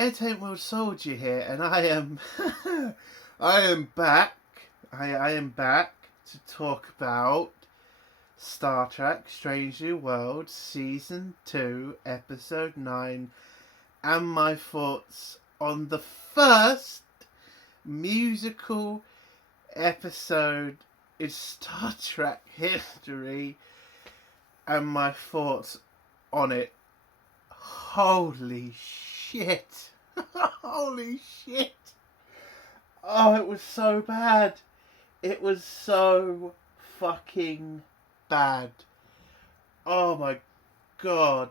Entertainment World Soldier here, and I am I am back. I am back to talk about Star Trek Strange New Worlds Season 2, Episode 9, and my thoughts on the first musical episode in Star Trek history, and my thoughts on it. Holy shit. Holy shit. Oh, it was so bad. It was so fucking bad. Oh my god.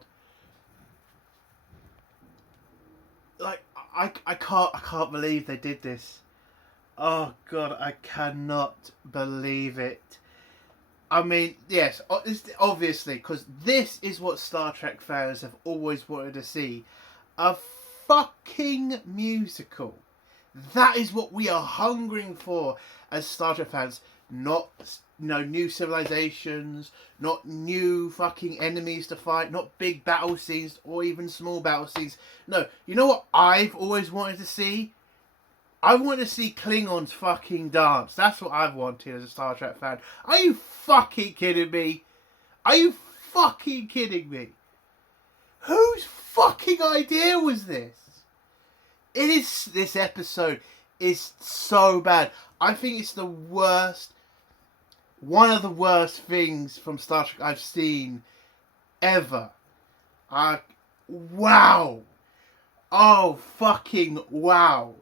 Like, I can't believe they did this. Oh god, I cannot believe it. I mean, yes, obviously, because this is what Star Trek fans have always wanted to see. A fucking musical. That is what we are hungering for as Star Trek fans. Not, new civilizations, not new fucking enemies to fight, not big battle scenes or even small battle scenes. No, you know what I've always wanted to see? I want to see Klingons fucking dance. That's what I've wanted as a Star Trek fan. Are you fucking kidding me? Are you fucking kidding me? Whose fucking idea was this? This episode is so bad. I think it's the worst, one of the worst things from Star Trek I've seen ever. Wow. Oh, fucking wow.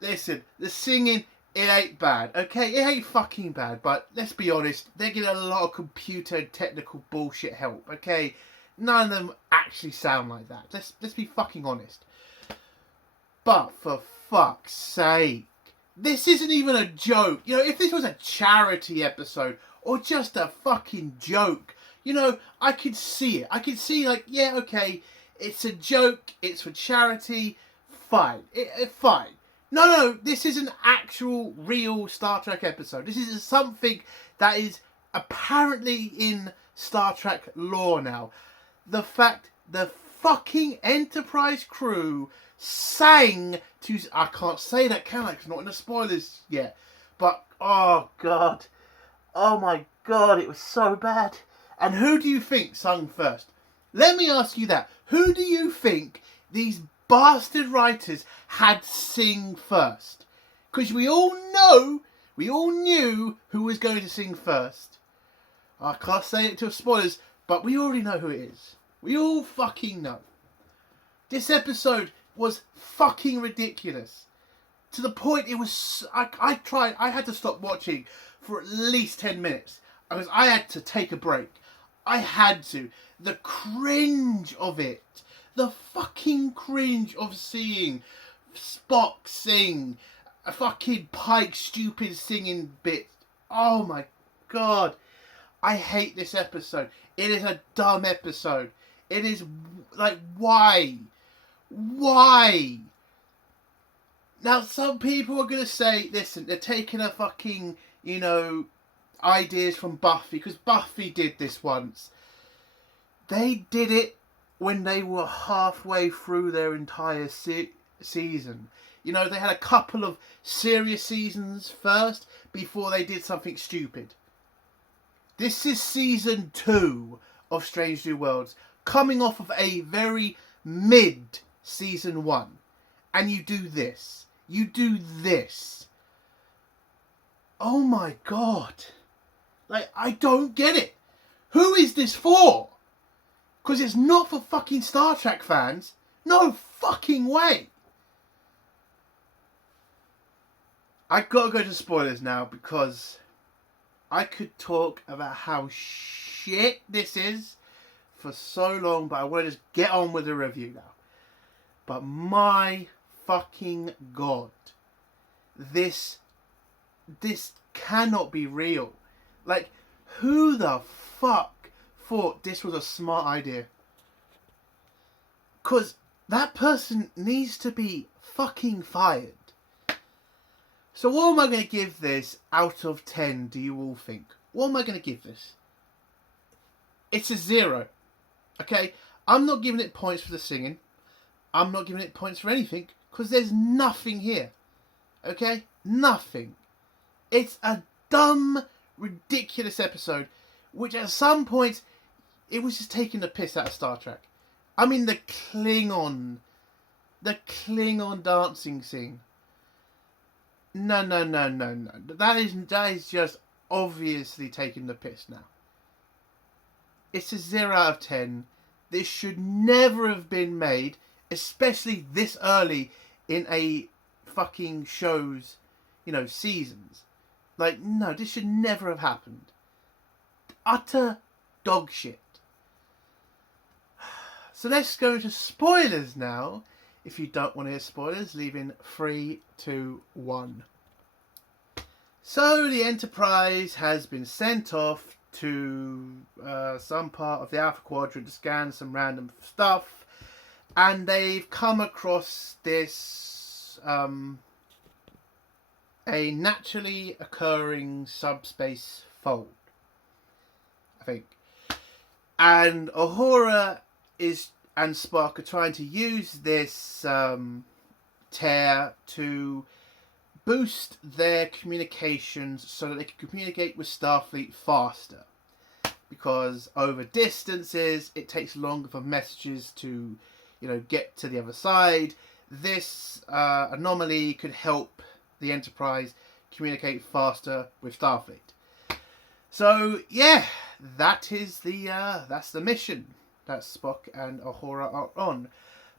Listen, the singing, it ain't bad, okay? It ain't fucking bad, but let's be honest, they're getting a lot of computer and technical bullshit help, okay? None of them actually sound like that. Let's be fucking honest. But for fuck's sake, this isn't even a joke. You know, if this was a charity episode or just a fucking joke, you know, I could see it. I could see, like, yeah, okay, it's a joke, it's for charity, fine. Fine. No, this is an actual, real Star Trek episode. This is something that is apparently in Star Trek lore now. The fact the fucking Enterprise crew sang to... I can't say that, can I? It's not in the spoilers yet. But, oh, God. Oh, my God, it was so bad. And who do you think sung first? Let me ask you that. Who do you think these bastard writers had sing first? Because we all knew who was going to sing first. I can't say it to spoilers, but we already know who it is. We all fucking know. This episode was fucking ridiculous. To the point it was... I had to stop watching for at least 10 minutes. Because I had to take a break. I had to. The cringe of it. The fucking cringe of seeing Spock sing a fucking Pike stupid singing bit. Oh my god. I hate this episode. It is a dumb episode. It is like, why? Why? Now some people are going to say, listen, they're taking a fucking, ideas from Buffy, because Buffy did this once. They did it when they were halfway through their entire season. They had a couple of serious seasons first before they did something stupid. This is season 2 of Strange New Worlds, coming off of a very mid season 1. And you do this. You do this. Oh my god. Like, I don't get it. Who is this for? Because it's not for fucking Star Trek fans. No fucking way. I gotta go to spoilers now because I could talk about how shit this is for so long, but I want to just get on with the review now. But my fucking god. This cannot be real. Like, who the fuck thought this was a smart idea? Because that person needs to be fucking fired. So what am I going to give this out of 10, do you all think? What am I going to give this? It's a 0. Okay? I'm not giving it points for the singing. I'm not giving it points for anything because there's nothing here. Okay? Nothing. It's a dumb, ridiculous episode, which at some points, it was just taking the piss out of Star Trek. I mean, the Klingon dancing scene. No. That is just obviously taking the piss now. It's a 0 out of 10. This should never have been made, especially this early in a fucking show's, seasons. Like, no, this should never have happened. Utter dog shit. So let's go into spoilers now. If you don't want to hear spoilers, leave in 3, 2, 1. So the Enterprise has been sent off to some part of the Alpha Quadrant to scan some random stuff, and they've come across this a naturally occurring subspace fold, I think, and Uhura and Spock are trying to use this tear to boost their communications so that they can communicate with Starfleet faster. Because over distances, it takes longer for messages to, get to the other side. This anomaly could help the Enterprise communicate faster with Starfleet. So yeah, that's the mission that Spock and Uhura are on.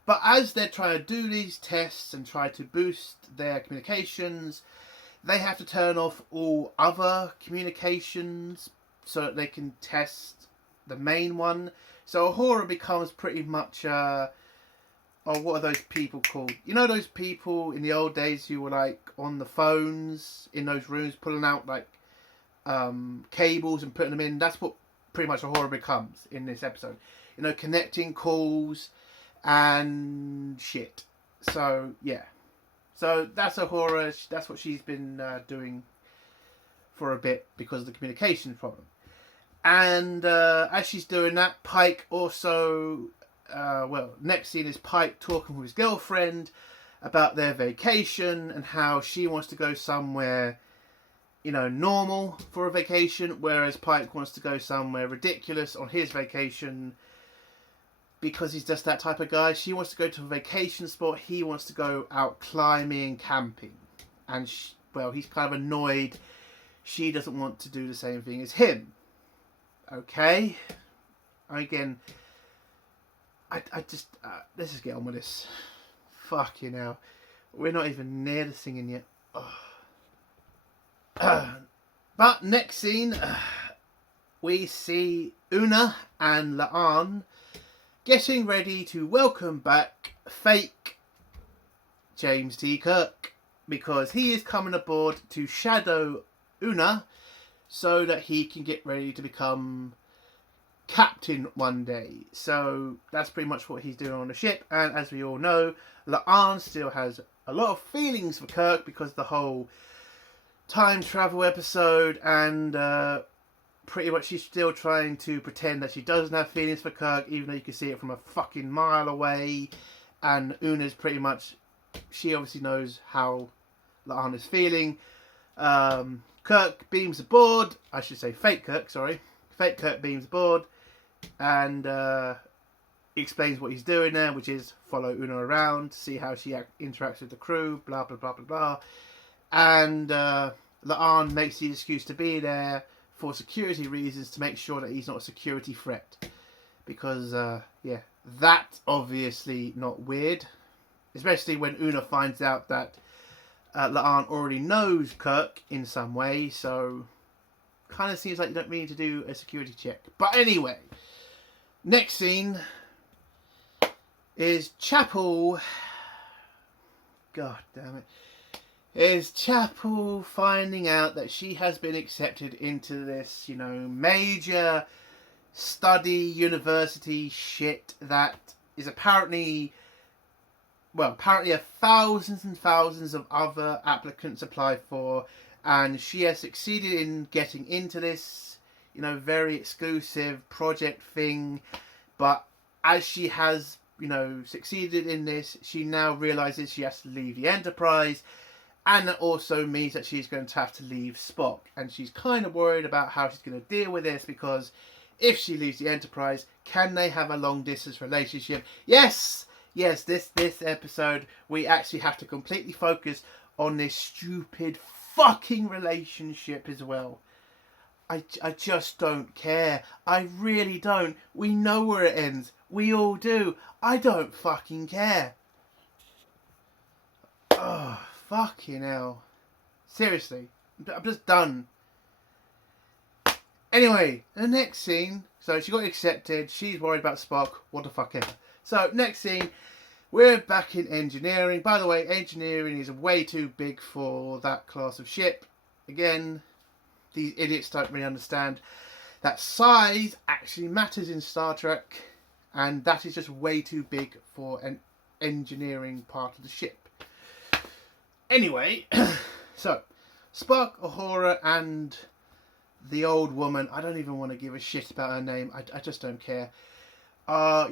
But as they're trying to do these tests and try to boost their communications, they have to turn off all other communications so that they can test the main one. So Uhura becomes pretty much, what are those people called? You know those people in the old days who were like on the phones in those rooms pulling out like cables and putting them in? That's what pretty much Uhura becomes in this episode. Connecting calls and shit. So yeah, so that's Uhura. That's what she's been doing for a bit because of the communication problem. And as she's doing that, Pike also next scene is Pike talking with his girlfriend about their vacation and how she wants to go somewhere normal for a vacation, whereas Pike wants to go somewhere ridiculous on his vacation. Because he's just that type of guy. She wants to go to a vacation spot. He wants to go out climbing, camping. And, he's kind of annoyed. She doesn't want to do the same thing as him. Okay? Again, I just... let's just get on with this. Fucking hell. We're not even near the singing yet. But next scene, we see Una and La'an getting ready to welcome back fake James T. Kirk, because he is coming aboard to shadow Una so that he can get ready to become captain one day. So that's pretty much what he's doing on the ship. And as we all know, La'an still has a lot of feelings for Kirk because of the whole time travel episode, and pretty much she's still trying to pretend that she doesn't have feelings for Kirk, even though you can see it from a fucking mile away. And Una's pretty much, she obviously knows how La'an is feeling. Kirk beams aboard, I should say fake Kirk, sorry. Fake Kirk beams aboard and explains what he's doing there, which is follow Una around, see how she interacts with the crew, blah, blah, blah, blah, blah. And La'an makes the excuse to be there for security reasons, to make sure that he's not a security threat. Because, that's obviously not weird. Especially when Una finds out that La'an already knows Kirk in some way, so kind of seems like you don't really need to do a security check. But anyway, next scene is Chapel. God damn it. Is Chapel finding out that she has been accepted into this, major study university shit that is apparently thousands and thousands of other applicants applied for, and she has succeeded in getting into this, very exclusive project thing. But as she has succeeded in this, she now realizes she has to leave the Enterprise, and that also means that she's going to have to leave Spock. And she's kind of worried about how she's going to deal with this, because if she leaves the Enterprise, can they have a long distance relationship? Yes, this episode we actually have to completely focus on this stupid fucking relationship as well. I just don't care. I really don't. We know where it ends. We all do. I don't fucking care. Oh, fucking hell. Seriously. I'm just done. Anyway, the next scene. So she got accepted. She's worried about Spock. What the fuck ever. So, next scene. We're back in engineering. By the way, engineering is way too big for that class of ship. Again, these idiots don't really understand that size actually matters in Star Trek, and that is just way too big for an engineering part of the ship. Anyway, so Spock, Uhura, and the old woman, I don't even want to give a shit about her name, I just don't care, are,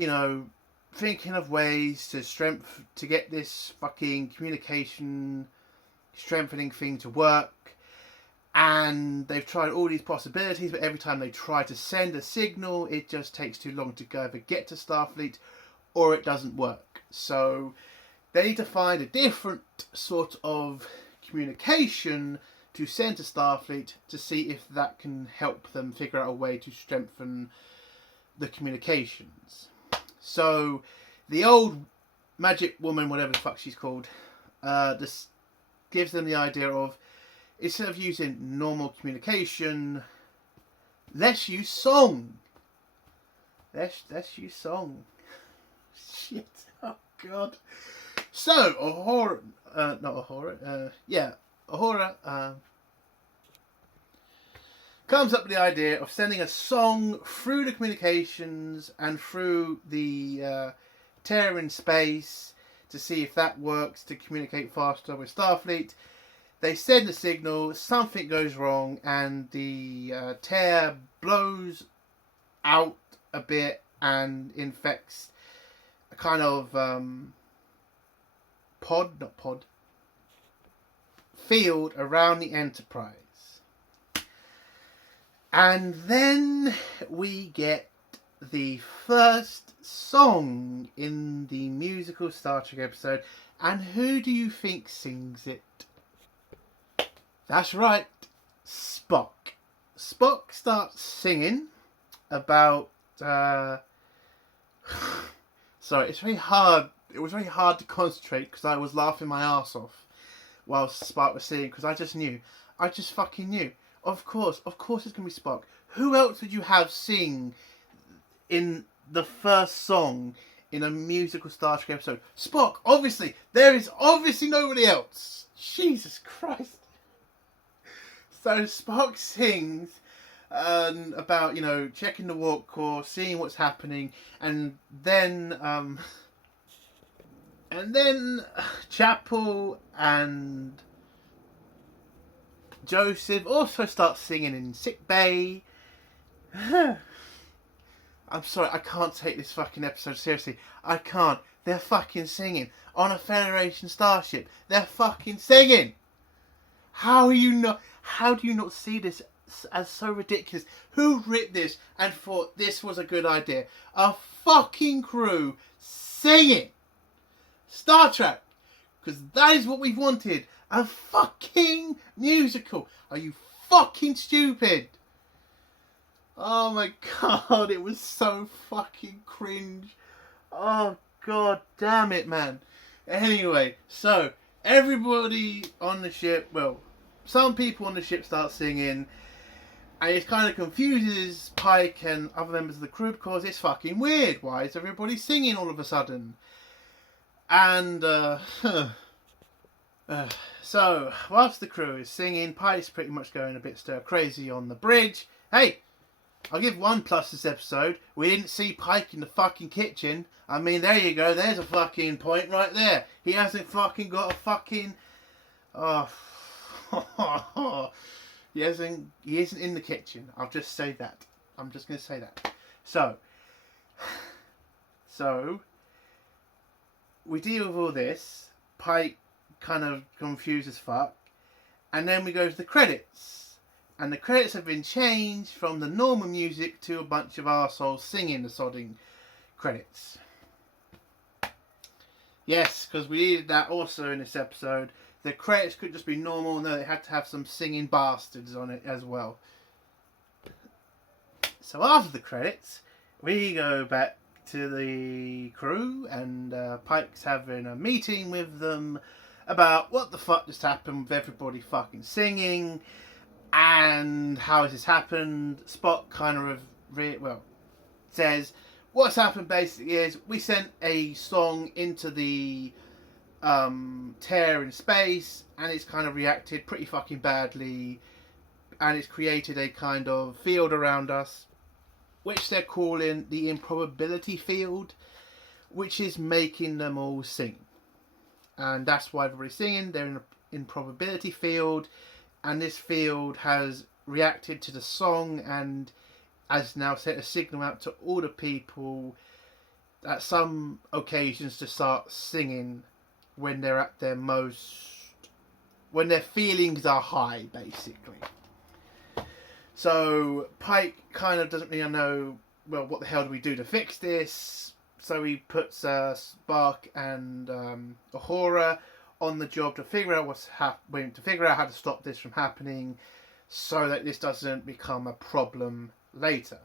thinking of ways to get this fucking communication strengthening thing to work. And they've tried all these possibilities, but every time they try to send a signal, it just takes too long to either get to Starfleet or it doesn't work. So they need to find a different sort of communication to send to Starfleet to see if that can help them figure out a way to strengthen the communications. So the old magic woman, whatever the fuck she's called, this gives them the idea of, instead of using normal communication, let's use song. Let's use song. Shit. Oh, God. So, Uhura comes up with the idea of sending a song through the communications and through the tear in space to see if that works to communicate faster with Starfleet. They send a signal, something goes wrong, and the tear blows out a bit and infects a kind of field around the Enterprise. And then we get the first song in the musical Star Trek episode. And who do you think sings it? That's right, Spock. Spock starts singing about... Sorry, it's very hard. It was very hard to concentrate because I was laughing my ass off while Spock was singing, because I just knew. I just fucking knew. Of course it's going to be Spock. Who else would you have sing in the first song in a musical Star Trek episode? Spock, obviously. There is obviously nobody else. Jesus Christ. So Spock sings about, checking the warp core, seeing what's happening, and then Chapel and Joseph also start singing in sickbay. I'm sorry, I can't take this fucking episode seriously. I can't. They're fucking singing on a Federation starship. They're fucking singing. How do you not see this as so ridiculous? Who wrote this and thought this was a good idea? A fucking crew singing Star Trek, because that is what we wanted. A fucking musical. Are you fucking stupid? Oh my god, it was so fucking cringe. Oh god damn it, man. Anyway, so everybody on the ship, well, some people on the ship start singing, and it kind of confuses Pike and other members of the crew because it's fucking weird. Why is everybody singing all of a sudden? And so whilst the crew is singing, Pike's pretty much going a bit stir crazy on the bridge. Hey, I'll give one plus this episode. We didn't see Pike in the fucking kitchen. I mean, there you go. There's a fucking point right there. He hasn't fucking got a fucking... Oh... he isn't in the kitchen. I'll just say that. I'm just going to say that. So we deal with all this. Pike kind of confused as fuck. And then we go to the credits. And the credits have been changed from the normal music to a bunch of arseholes singing the sodding credits. Yes, because we needed that also in this episode. The credits could just be normal. No, they had to have some singing bastards on it as well. So after the credits, we go back to the crew, and Pike's having a meeting with them about what the fuck just happened with everybody fucking singing, and how has this happened. Spock kind of says, what's happened basically is we sent a song into the tear in space, and it's kind of reacted pretty fucking badly, and it's created a kind of field around us, which they're calling the improbability field, which is making them all sing. And that's why everybody's singing. They're in an improbability field, and this field has reacted to the song and has now sent a signal out to all the people at some occasions to start singing when they're at their most, when their feelings are high, basically. So Pike kind of doesn't really know, well, what the hell do we do to fix this? So he puts Spock and Uhura on the job to figure out what's happening, to figure out how to stop this from happening, so that this doesn't become a problem later.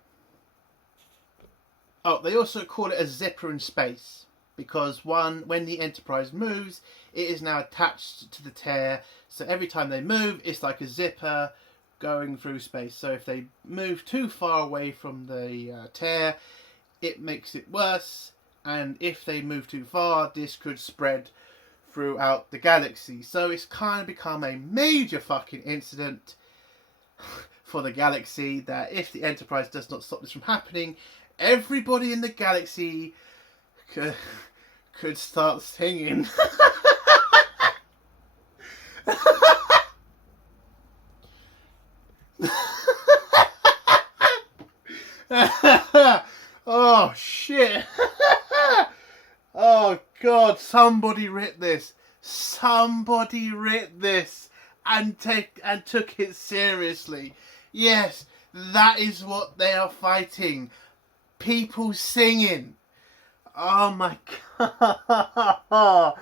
Oh, they also call it a zipper in space, because when the Enterprise moves, it is now attached to the tear, so every time they move, it's like a zipper going through space. So if they move too far away from the tear, it makes it worse, and if they move too far, this could spread throughout the galaxy. So it's kind of become a major fucking incident for the galaxy, that if the Enterprise does not stop this from happening, everybody in the galaxy could start singing. Oh shit. Oh god, somebody writ this. Somebody writ this and took it seriously. Yes, that is what they are fighting. People singing. Oh my god.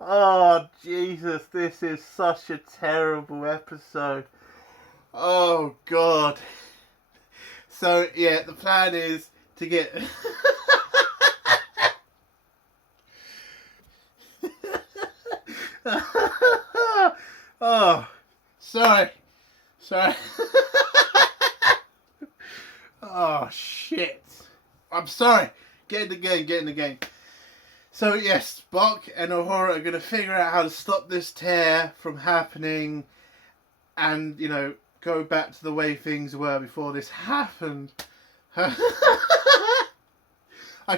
Oh Jesus, this is such a terrible episode. Oh god. So yeah, the plan is to get oh, sorry. Oh shit. I'm sorry. Get in the game. So yes, Spock and Uhura are going to figure out how to stop this tear from happening, and, you know, go back to the way things were before this happened. I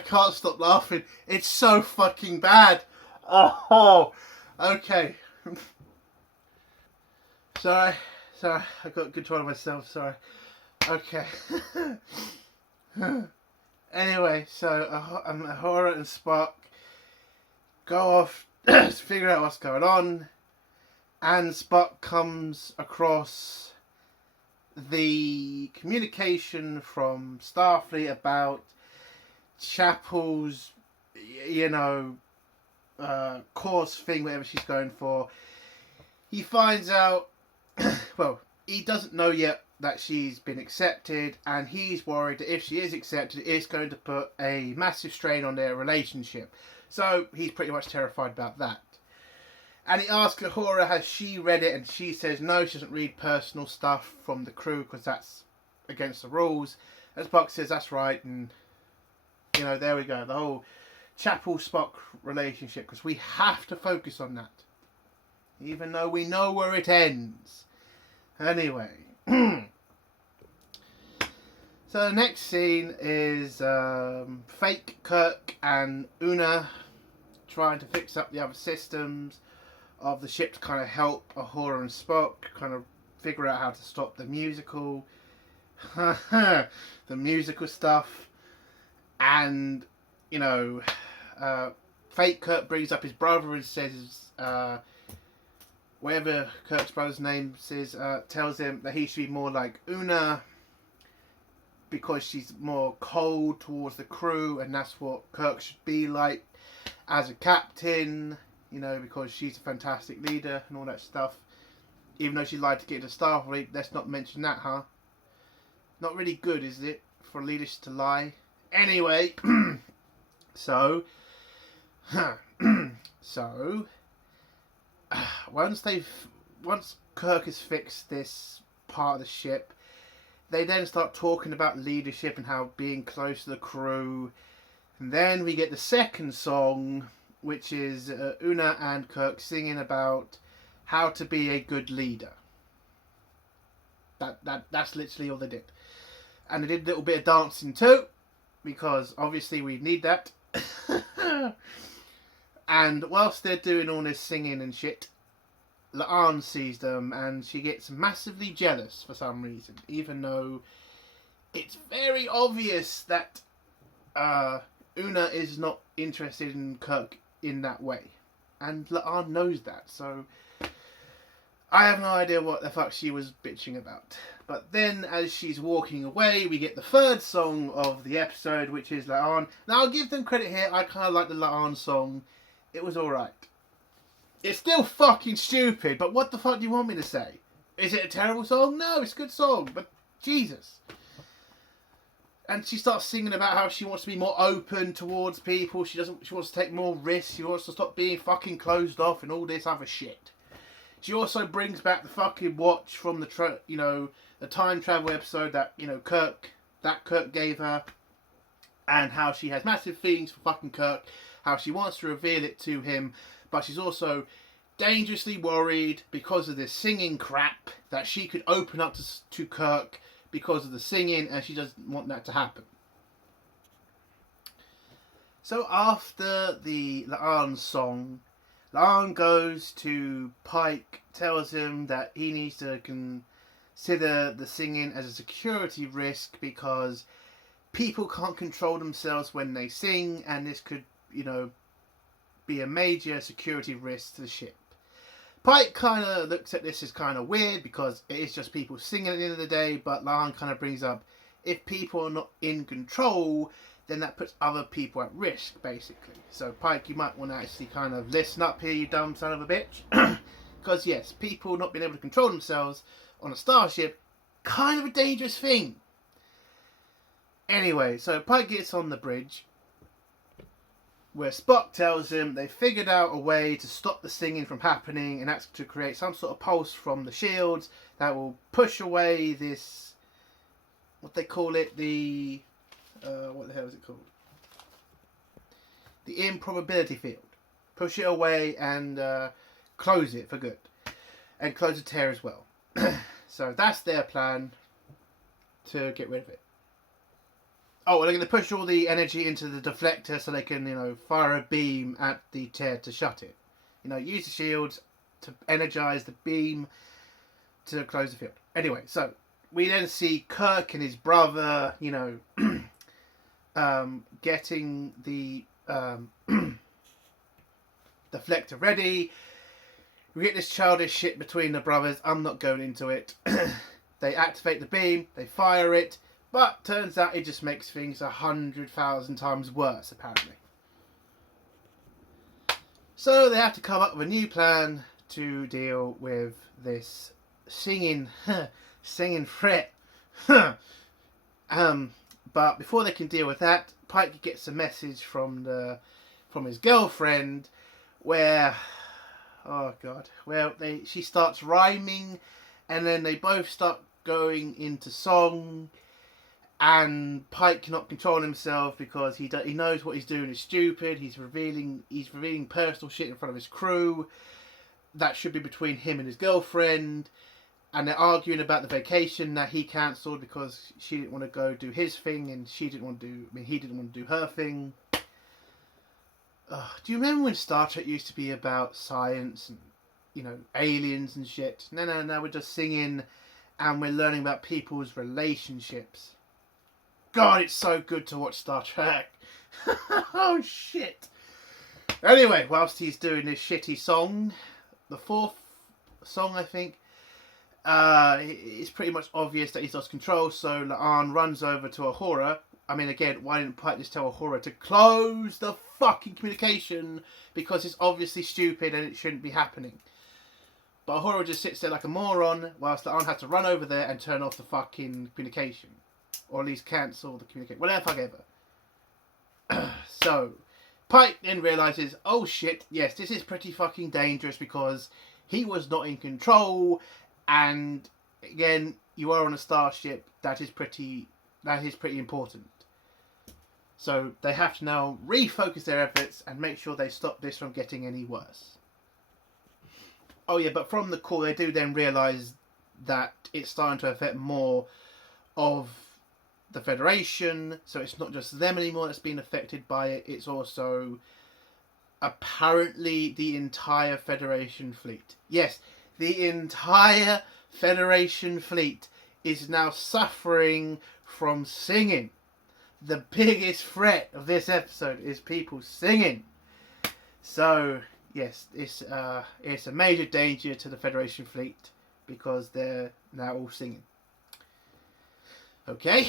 can't stop laughing. It's so fucking bad. Oh, okay. Sorry, I got control of myself, sorry. Okay. Anyway, so Uhura and Spock go off to figure out what's going on, and Spock comes across the communication from Starfleet about Chapel's, you know, course thing, whatever she's going for. He finds out, well, he doesn't know yet that she's been accepted, and he's worried that if she is accepted, it's going to put a massive strain on their relationship. So he's pretty much terrified about that. And he asks Uhura, has she read it? And she says no, she doesn't read personal stuff from the crew because that's against the rules. And Spock says that's right, and, you know, there we go. The whole Chapel-Spock relationship, because we have to focus on that, even though we know where it ends. Anyway. So the next scene is fake Kirk and Una trying to fix up the other systems of the ship to kind of help Uhura and Spock kind of figure out how to stop the musical stuff. And, you know, fake Kirk brings up his brother and says, whatever Kirk's brother's name says, tells him that he should be more like Una because she's more cold towards the crew, and that's what Kirk should be like as a captain, you know, because she's a fantastic leader and all that stuff. Even though she lied to get into Starfleet, let's not mention that, huh? Not really good, is it, for leaders to lie? Anyway, so once Kirk has fixed this part of the ship, they then start talking about leadership and how being close to the crew. And then we get the second song, which is Una and Kirk singing about how to be a good leader. That's literally all they did. And they did a little bit of dancing too, because obviously we need that. And whilst they're doing all this singing and shit, La'an sees them and she gets massively jealous for some reason, even though it's very obvious that Una is not interested in Kirk in that way. And La'an knows that, so I have no idea what the fuck she was bitching about. But then, as she's walking away, we get the third song of the episode, which is La'an. Now, I'll give them credit here. I kind of like the La'an song. It was alright. It's still fucking stupid, but what the fuck do you want me to say? Is it a terrible song? No, it's a good song, but Jesus. And she starts singing about how she wants to be more open towards people. She wants to take more risks. She wants to stop being fucking closed off and all this other shit. She also brings back the fucking watch from the time travel episode that, Kirk gave her, and how she has massive feelings for fucking Kirk, how she wants to reveal it to him, but she's also dangerously worried because of this singing crap that she could open up to Kirk because of the singing, and she doesn't want that to happen. So after the La'an song, La'an goes to Pike, tells him that he needs to consider the singing as a security risk because people can't control themselves when they sing, and this could, be a major security risk to the ship. Pike kind of looks at this as kind of weird because it is just people singing at the end of the day, but La'an kind of brings up, if people are not in control, then that puts other people at risk, basically. So Pike, you might want to actually kind of listen up here, you dumb son of a bitch. Because yes, people not being able to control themselves on a starship, kind of a dangerous thing. Anyway, so Pike gets on the bridge, where Spock tells him they figured out a way to stop the singing from happening, and that's to create some sort of pulse from the shields that will push away this, what they call it, what the hell is it called? The improbability field. Push it away and close it for good. And close the tear as well. So that's their plan to get rid of it. Oh, they're going to push all the energy into the deflector so they can, fire a beam at the tear to shut it. Use the shields to energize the beam to close the field. Anyway, so we then see Kirk and his brother, getting the deflector ready. We get this childish shit between the brothers. I'm not going into it. They activate the beam, they fire it, but turns out it just makes things 100,000 times worse, apparently. So they have to come up with a new plan to deal with this singing threat. But before they can deal with that, Pike gets a message from his girlfriend where, she starts rhyming, and then they both start going into song, and Pike cannot control himself because he knows what he's doing is stupid. He's revealing personal shit in front of his crew that should be between him and his girlfriend. And they're arguing about the vacation that he cancelled because she didn't want to go do his thing, and he didn't want to do her thing. Do you remember when Star Trek used to be about science and, aliens and shit? No, we're just singing and we're learning about people's relationships. God, it's so good to watch Star Trek. Oh, shit. Anyway, whilst he's doing this shitty song, the fourth song, I think, it's pretty much obvious that he's lost control, so La'an runs over to Ahura. I mean, again, why didn't Pike just tell Ahura to close the fucking communication? Because it's obviously stupid and it shouldn't be happening. But Ahura just sits there like a moron, whilst La'an had to run over there and turn off the fucking communication. Or at least cancel the communication. Whatever the fuck ever. So, Pike then realises, oh shit, yes, this is pretty fucking dangerous because he was not in control, and again, you are on a starship, that is pretty important. So they have to now refocus their efforts and make sure they stop this from getting any worse. Oh yeah, but from the call they do then realise that it's starting to affect more of the Federation, so it's not just them anymore that's being affected by it, it's also apparently the entire Federation fleet. Yes, the entire Federation fleet is now suffering from singing. The biggest threat of this episode is people singing. So, yes, it's a major danger to the Federation fleet because they're now all singing. Okay.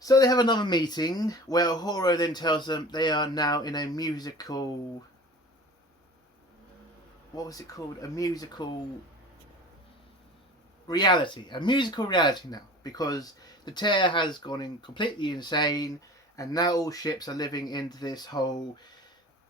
So they have another meeting where Uhura then tells them they are now in a musical... What was it called? A musical reality. A musical reality now. Because the Tear has gone in completely insane and now all ships are living into this whole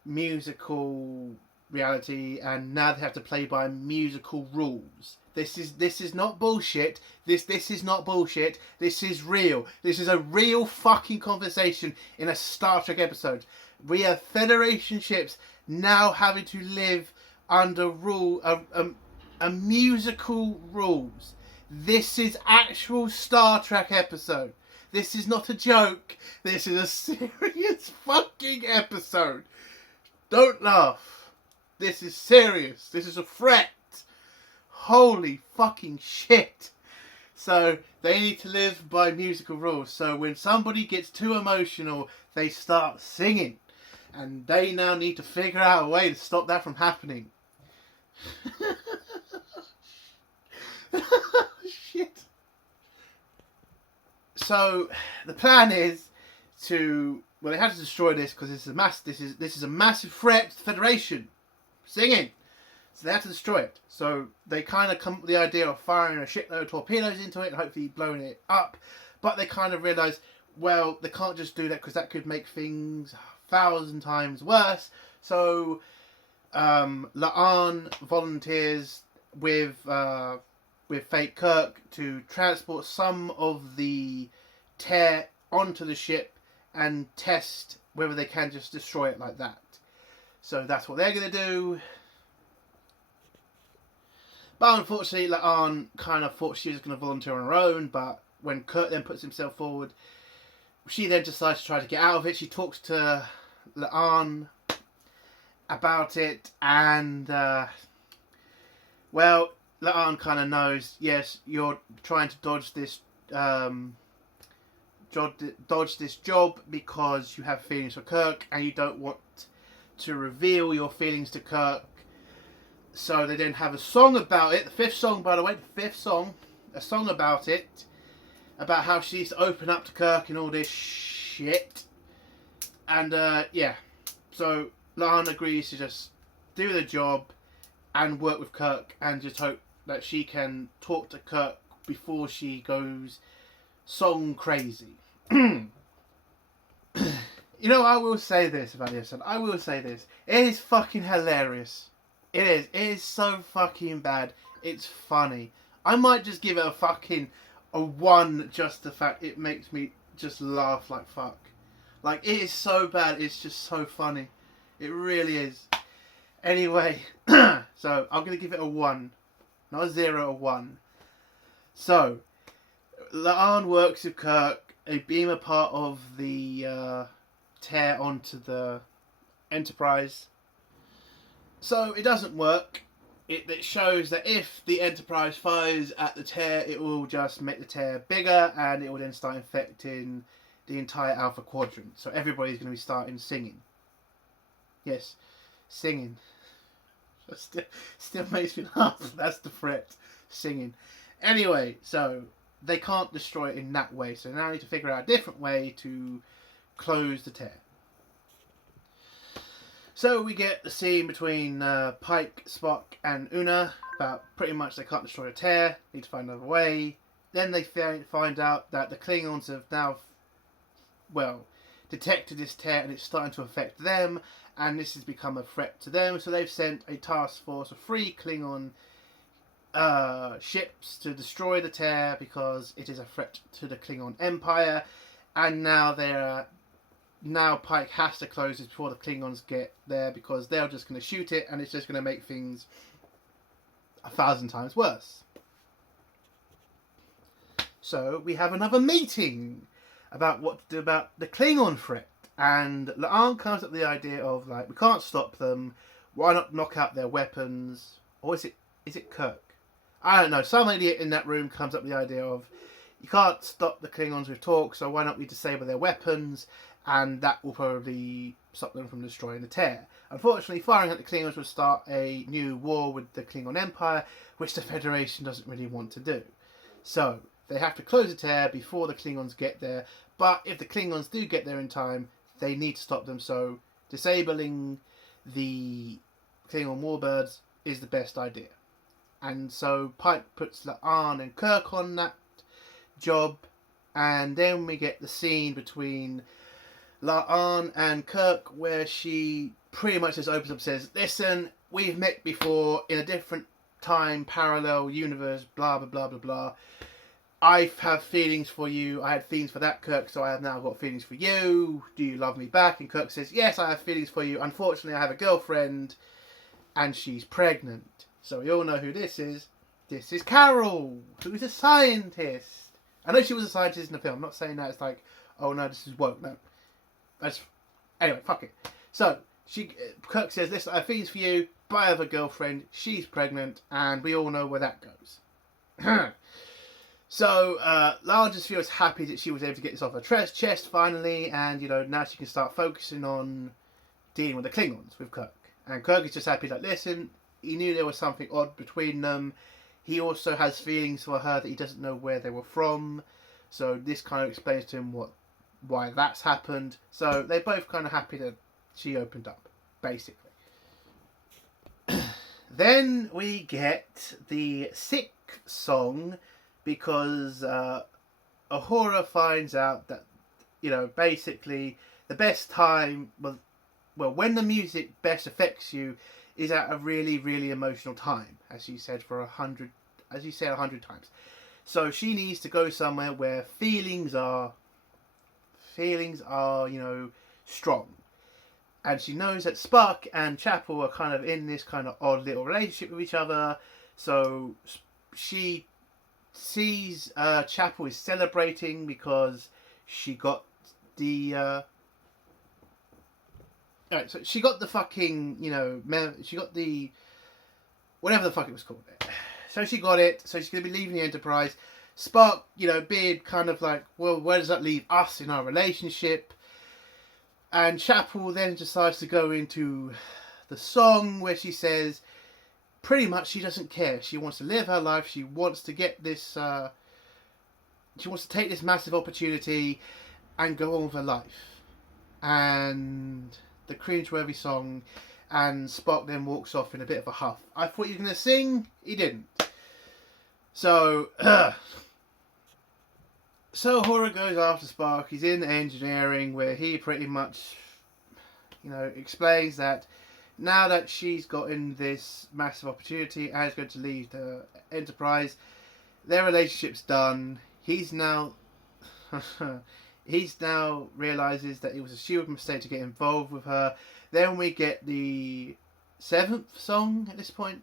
musical reality and now they have to play by musical rules. This is not bullshit. This is not bullshit. This is real. This is a real fucking conversation in a Star Trek episode. We have Federation ships now having to live under a musical rules. This is actual Star Trek episode. This is not a joke. This is a serious fucking episode. Don't laugh. This is serious. This is a threat. Holy fucking shit. So they need to live by musical rules. So when somebody gets too emotional, they start singing. And they now need to figure out a way to stop that from happening. Shit. So the plan is to, well, they have to destroy this because this is a massive threat to the Federation. Singing. So they have to destroy it. So they kind of come up with the idea of firing a shitload of torpedoes into it and hopefully blowing it up. But they kind of realise, well, they can't just do that because that could make things 1,000 times worse. So La'an volunteers with Fake Kirk to transport some of the Tear onto the ship and test whether they can just destroy it like that. So that's what they're going to do. But unfortunately, La'an kind of thought she was going to volunteer on her own, but when Kirk then puts himself forward, she then decides to try to get out of it. She talks to La'an about it, and, well, La'an kind of knows, yes, you're trying to dodge this, dodge this job because you have feelings for Kirk, and you don't want to reveal your feelings to Kirk. So they then have a song about it. The fifth song, by the way, a song about it, about how she needs to open up to Kirk and all this shit. And yeah, so La'an agrees to just do the job and work with Kirk and just hope that she can talk to Kirk before she goes song crazy. You know, I will say this about the episode. I will say this. It is fucking hilarious. It is. It is so fucking bad. It's funny. I might just give it a 1 just the fact it makes me just laugh like fuck. Like, it is so bad. It's just so funny. It really is. Anyway, so I'm going to give it a 1. Not a 0, a 1. So, La'an works with Kirk. They beam a part of the Tear onto the Enterprise. So it doesn't work. It shows that if the Enterprise fires at the Tear, it will just make the Tear bigger and it will then start infecting the entire Alpha Quadrant. So everybody's going to be starting singing. Yes, singing. Still makes me laugh. That's the threat. Singing. Anyway, so they can't destroy it in that way. So now we need to figure out a different way to close the tear. So we get the scene between Pike, Spock and Una about pretty much they can't destroy a tear, need to find another way. Then they find out that the Klingons have now, detected this tear and it's starting to affect them, and this has become a threat to them. So they've sent a task force of 3 Klingon ships to destroy the tear because it is a threat to the Klingon Empire, and now Pike has to close it before the Klingons get there because they're just going to shoot it and it's just going to make things 1,000 times worse. So we have another meeting about what to do about the Klingon threat, and La'an comes up with the idea of we can't stop them, why not knock out their weapons? Or is it Kirk? I don't know, some idiot in that room comes up with the idea of you can't stop the Klingons with talk, so why not we disable their weapons, and that will probably stop them from destroying the tear. Unfortunately, firing at the Klingons would start a new war with the Klingon Empire, which the Federation doesn't really want to do. So they have to close the tear before the Klingons get there, but if the Klingons do get there in time, they need to stop them, so disabling the Klingon warbirds is the best idea. And so Pike puts La'an and Kirk on that job, and then we get the scene between La'an and Kirk where she pretty much just opens up and says, listen, we've met before in a different time, parallel universe, blah blah blah blah blah. I have feelings for you. I had feelings for that, Kirk, so I have now got feelings for you. Do you love me back? And Kirk says, yes, I have feelings for you. Unfortunately, I have a girlfriend and she's pregnant. So we all know who this is. This is Carol, who is a scientist. I know she was a scientist in the film. I'm not saying that it's like, oh no, this is woke. No. Anyway, fuck it. So Kirk says, listen, I have feelings for you, but I have a girlfriend. She's pregnant, and we all know where that goes. So Lara just feels happy that she was able to get this off her chest finally, and now she can start focusing on dealing with the Klingons with Kirk. And Kirk is just happy that, listen, he knew there was something odd between them. He also has feelings for her that he doesn't know where they were from. So this kind of explains to him why that's happened. So they're both kind of happy that she opened up, basically. Then we get the sick song, because Uhura finds out that, basically the best time, when the music best affects you is at a really, really emotional time, as she said 100 times. So she needs to go somewhere where feelings are, strong. And she knows that Spock and Chapel are kind of in this kind of odd little relationship with each other. So she sees Chapel is celebrating because she got the so she got the fucking she got the whatever the fuck it was called. So she got it, so she's gonna be leaving the Enterprise. Spock, being kind of like, well, where does that leave us in our relationship? And Chapel then decides to go into the song where she says pretty much she doesn't care. She wants to live her life. She wants to get this, she wants to take this massive opportunity and go on with her life. And the cringeworthy song, and Spock then walks off in a bit of a huff. I thought he was going to sing. He didn't. So, So Uhura goes after Spock. He's in engineering, where he pretty much, explains that now that she's gotten this massive opportunity and is going to leave the Enterprise, their relationship's done. He's now realizes that it was a stupid mistake to get involved with her. Then we get the 7th song at this point,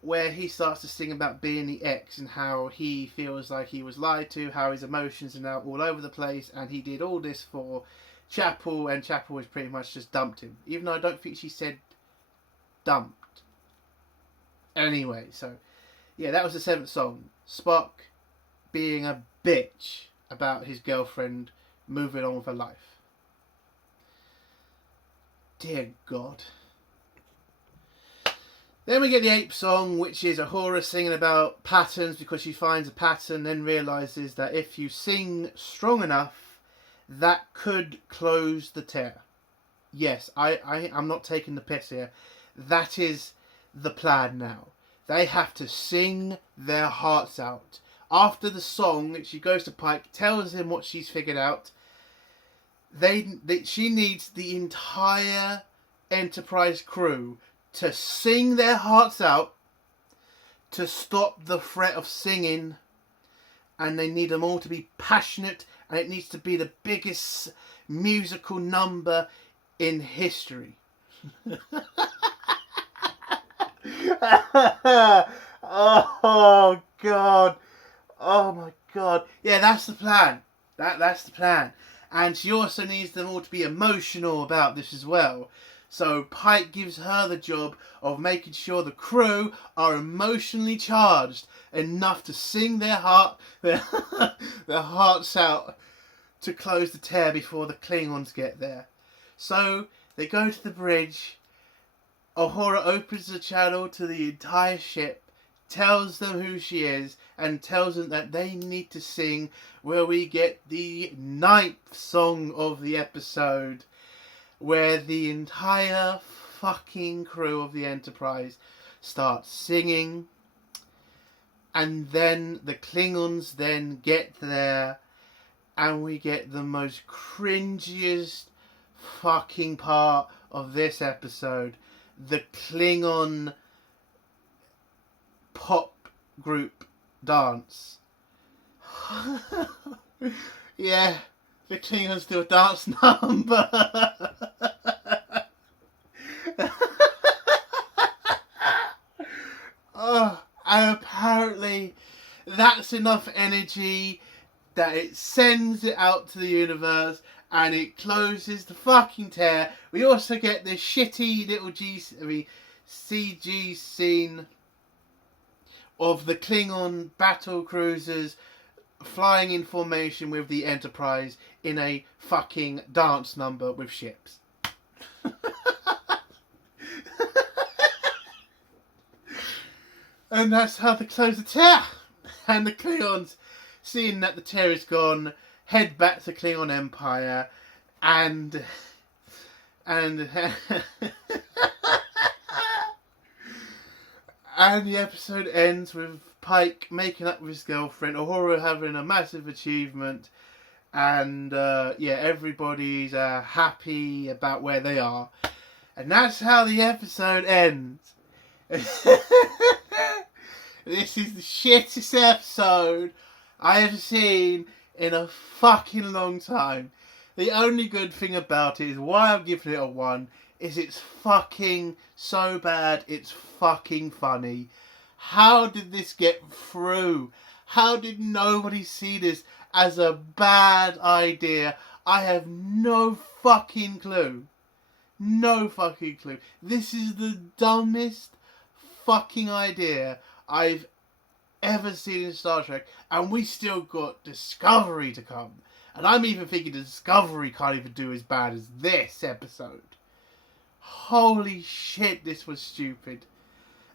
where he starts to sing about being the ex and how he feels like he was lied to, how his emotions are now all over the place, and he did all this for Chapel, and Chapel has pretty much just dumped him. Even though I don't think she said dumped. Anyway, so yeah, that was the 7th song. Spock being a bitch about his girlfriend moving on with her life. Dear God. Then we get the ape song, which is Uhura singing about patterns because she finds a pattern, then realises that if you sing strong enough, that could close the tear. Yes, I'm not taking the piss here. That is the plan now. They have to sing their hearts out. After the song, she goes to Pike, tells him what she's figured out. She needs the entire Enterprise crew to sing their hearts out to stop the threat of singing, and they need them all to be passionate, and it needs to be the biggest musical number in history. Oh God, oh my God, yeah, that's the plan. That's the plan. And she also needs them all to be emotional about this as well. So Pike gives her the job of making sure the crew are emotionally charged enough to sing their hearts out to close the tear before the Klingons get there. So they go to the bridge. Uhura opens the channel to the entire ship, tells them who she is, and tells them that they need to sing, where we get the 9th song of the episode, where the entire fucking crew of the Enterprise starts singing, and then the Klingons then get there, and we get the most cringiest fucking part of this episode, the Klingon pop group dance. Yeah, the Klingons do a dance number. Oh, and apparently that's enough energy that it sends it out to the universe and it closes the fucking tear. We also get this shitty little CG scene of the Klingon battle cruisers flying in formation with the Enterprise in a fucking dance number with ships. And that's how they close the tear. And the Klingons, seeing that the tear is gone, head back to Klingon Empire, and and the episode ends with Pike making up with his girlfriend, Uhura having a massive achievement, and yeah, everybody's happy about where they are, and that's how the episode ends. This is the shittest episode I have seen in a fucking long time. The only good thing about it is why I'm giving it a 1 is it's fucking so bad it's fucking funny. How did this get through? How did nobody see this as a bad idea? I have no fucking clue. No fucking clue. This is the dumbest fucking idea I've ever seen in Star Trek, and we still got Discovery to come. And I'm even thinking Discovery can't even do as bad as this episode. Holy shit, this was stupid.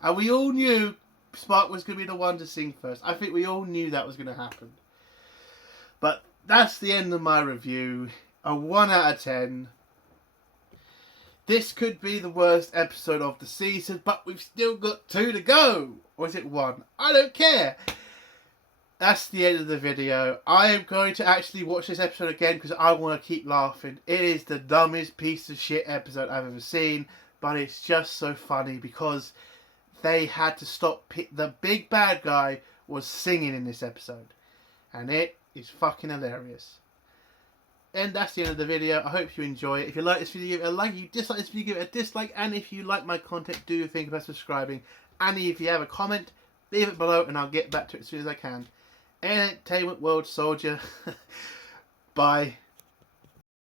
And we all knew Spock was going to be the one to sing first. I think we all knew that was going to happen. But that's the end of my review. A 1 out of 10. This could be the worst episode of the season, but we've still got 2 to go. Or is it 1? I don't care. That's the end of the video. I am going to actually watch this episode again because I want to keep laughing. It is the dumbest piece of shit episode I've ever seen, but it's just so funny because they had to stop. The big bad guy was singing in this episode, and it is fucking hilarious. And that's the end of the video. I hope you enjoy it. If you like this video, give it a like. If you dislike this video, give it a dislike. And if you like my content, do think about subscribing. And if you have a comment, leave it below and I'll get back to it as soon as I can. Entertainment World Soldier. Bye.